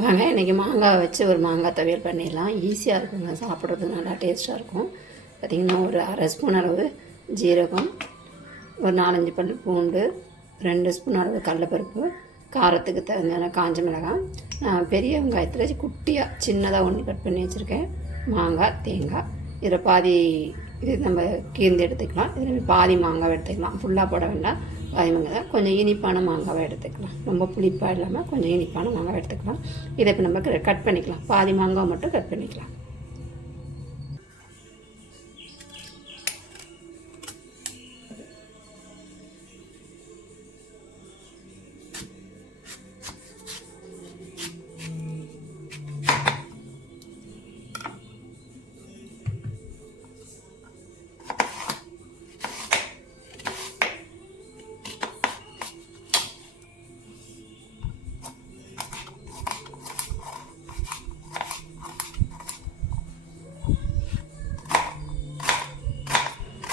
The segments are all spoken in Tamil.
வாங்க இன்றைக்கி மாங்காய் வச்சு ஒரு மாங்காய் துவையல் பண்ணிடலாம். ஈஸியாக இருக்குங்க சாப்பிட்றதுக்கு நல்லா டேஸ்ட்டாக இருக்கும். பார்த்திங்கன்னா ஒரு அரை ஸ்பூன் அளவு ஜீரகம் ஒரு நாலஞ்சு பல் பூண்டு ரெண்டு ஸ்பூன் அளவு கடலப்பருப்பு காரத்துக்கு தகுந்த காஞ்ச மிளகாய். நான் பெரிய வெங்காயத்தில் குட்டியாக சின்னதாக ஒன்று கட் பண்ணி வச்சுருக்கேன். மாங்காய் தேங்காய். இதில் பாதி இது நம்ம கீர்ந்து எடுத்துக்கலாம். இதில் பாதி மாங்காய் எடுத்துக்கலாம். ஃபுல்லாக போட வேண்டாம். பாதி மாங்காய் கொஞ்சம் இனிப்பான மாங்காவை எடுத்துக்கலாம். ரொம்ப புளிப்பாக இல்லாமல் கொஞ்சம் இனிப்பான மாங்காவை எடுத்துக்கலாம். இதை இப்போ நம்ம கட் பண்ணிக்கலாம். பாதி மாங்காய் மட்டும் கட் பண்ணிக்கலாம்.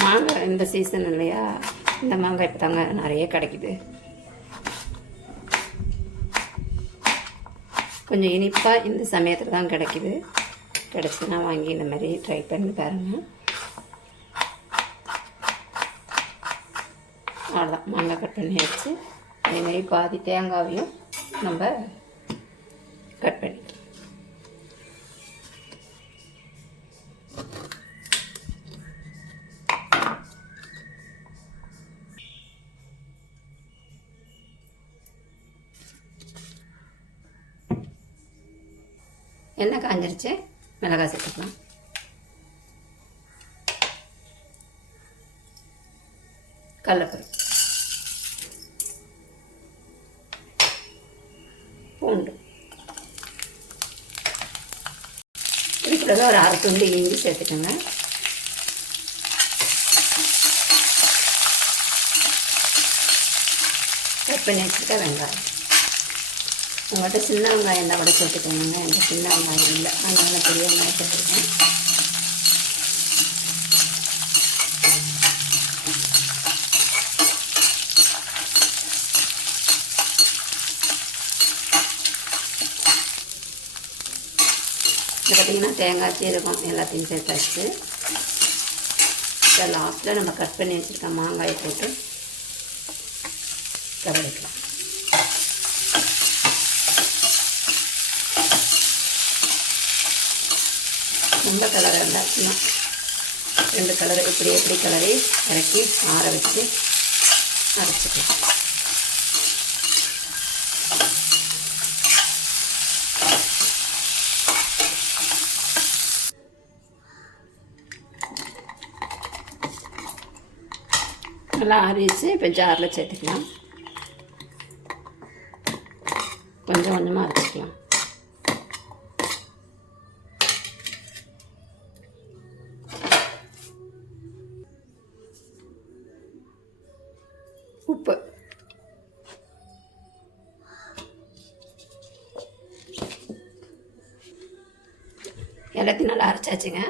மாங்காய் இந்த சீசன் இல்லையா? இந்த மாங்காய் இப்போ தாங்க நிறைய கிடைக்குது. கொஞ்சம் இனிப்பாக இந்த சமயத்தில் தான் கிடைக்குது. கிடச்சுன்னா வாங்கி இந்த மாதிரி ட்ரை பண்ணி பாருங்கள் அவ்வளோதான் மாங்காய் கட் பண்ணி வச்சு அதேமாரி பாதி தேங்காவையும் நம்ம எண்ணெய் காஞ்சிருச்சு மிளகாய் சேர்த்துக்கலாம். கடலப்பருப்பு பூண்டு. இதுக்குள்ள ஒரு அரை துண்டு இஞ்சி சேர்த்துக்கோங்க. கட் பண்ணி வச்சுருக்க வெங்காயம். உங்கள்கிட்ட சின்ன வெங்காயம் தான் கூட சேர்த்துக்கோங்க. என்கிட்ட சின்ன வெங்காயம் இல்லை. அதனால பெரிய வெங்காயம் சேர்த்துருக்கேன் இது பார்த்திங்கன்னா தேங்காய் சீரகம் எல்லாத்தையும் சேர்த்தாச்சு. இப்போ லாஸ்ட்டில் நம்ம கட் பண்ணி வச்சுருக்க மாங்காயை போட்டு கவலைக்கலாம் இந்த கலரை இருந்தாச்சுன்னா ரெண்டு கலர் இப்படி எப்படி கலரை இறக்கி ஆற வச்சு அரைச்சிக்கலாம். நல்லா ஆறிச்சு இப்போ ஜாரில் சேர்த்துக்கலாம். கொஞ்சம் கொஞ்சமாக அரைச்சிக்கலாம். எல்லாத்தையும் நல்லா அரைச்சாச்சுங்க.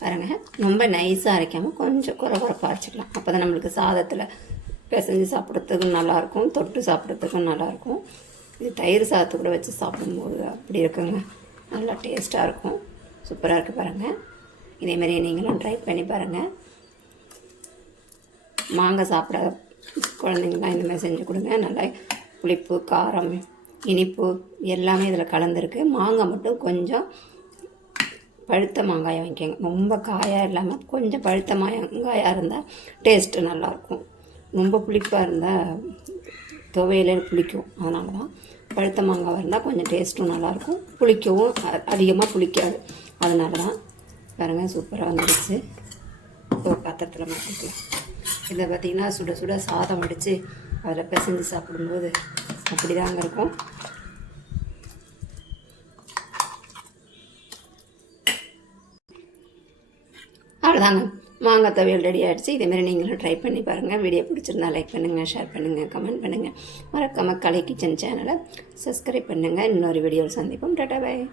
பாருங்கள் ரொம்ப நைஸாக அரைக்காமல் கொஞ்சம் குறை குறைப்பாக அரைச்சிக்கலாம். அப்போ தான் நம்மளுக்கு சாதத்தில் பிசைஞ்சு சாப்பிட்றதுக்கும் நல்லாயிருக்கும் தொட்டு சாப்பிட்றதுக்கும் நல்லாயிருக்கும். இது தயிர் சாதத்தை கூட வச்சு சாப்பிடும்போது அப்படி இருக்குங்க. நல்லா டேஸ்ட்டாக இருக்கும். சூப்பராக இருக்குது பாருங்கள் இதேமாரி நீங்களும் ட்ரை பண்ணி பாருங்கள் மாங்காய் சாப்பிட குழந்தைங்களாம் இந்த மாதிரி செஞ்சு கொடுங்க. நல்லா புளிப்பு காரம் இனிப்பு எல்லாமே இதில் கலந்துருக்கு. மாங்காய் மட்டும் கொஞ்சம் பழுத்த மாங்காயை வாங்கிக்கோங்க. ரொம்ப காயாக இல்லாமல் கொஞ்சம் பழுத்த மாங்காயாக இருந்தால் டேஸ்ட்டு நல்லாயிருக்கும். ரொம்ப புளிப்பாக இருந்தால் துவையிலே புளிக்கும். அதனால தான் பழுத்த மாங்காய் இருந்தால் கொஞ்சம் டேஸ்ட்டும் நல்லாயிருக்கும். புளிக்கவும் அதிகமாக புளிக்காது. அதனால தான் பாருங்கள் சூப்பராக வந்துடுச்சு. ஒரு பாத்திரத்தில் மாற்றிக்கலாம். இதை பார்த்திங்கன்னா சுட சுட சாதம் அடித்து அதில் பிசைஞ்சு சாப்பிடும்போது அப்படி தாங்க இருக்கும். அவ்வளோதாங்க. மாங்காய் துவையல் ரெடி ஆகிடுச்சு இதேமாரி நீங்களும் ட்ரை பண்ணி பாருங்கள் வீடியோ பிடிச்சிருந்தா லைக் பண்ணுங்கள் ஷேர் பண்ணுங்கள் கமெண்ட் பண்ணுங்கள் மறக்காமல் கலை கிச்சன் சேனலை சப்ஸ்கிரைப் பண்ணுங்கள் இன்னொரு வீடியோவில் சந்திப்போம். டாட்டா பாய்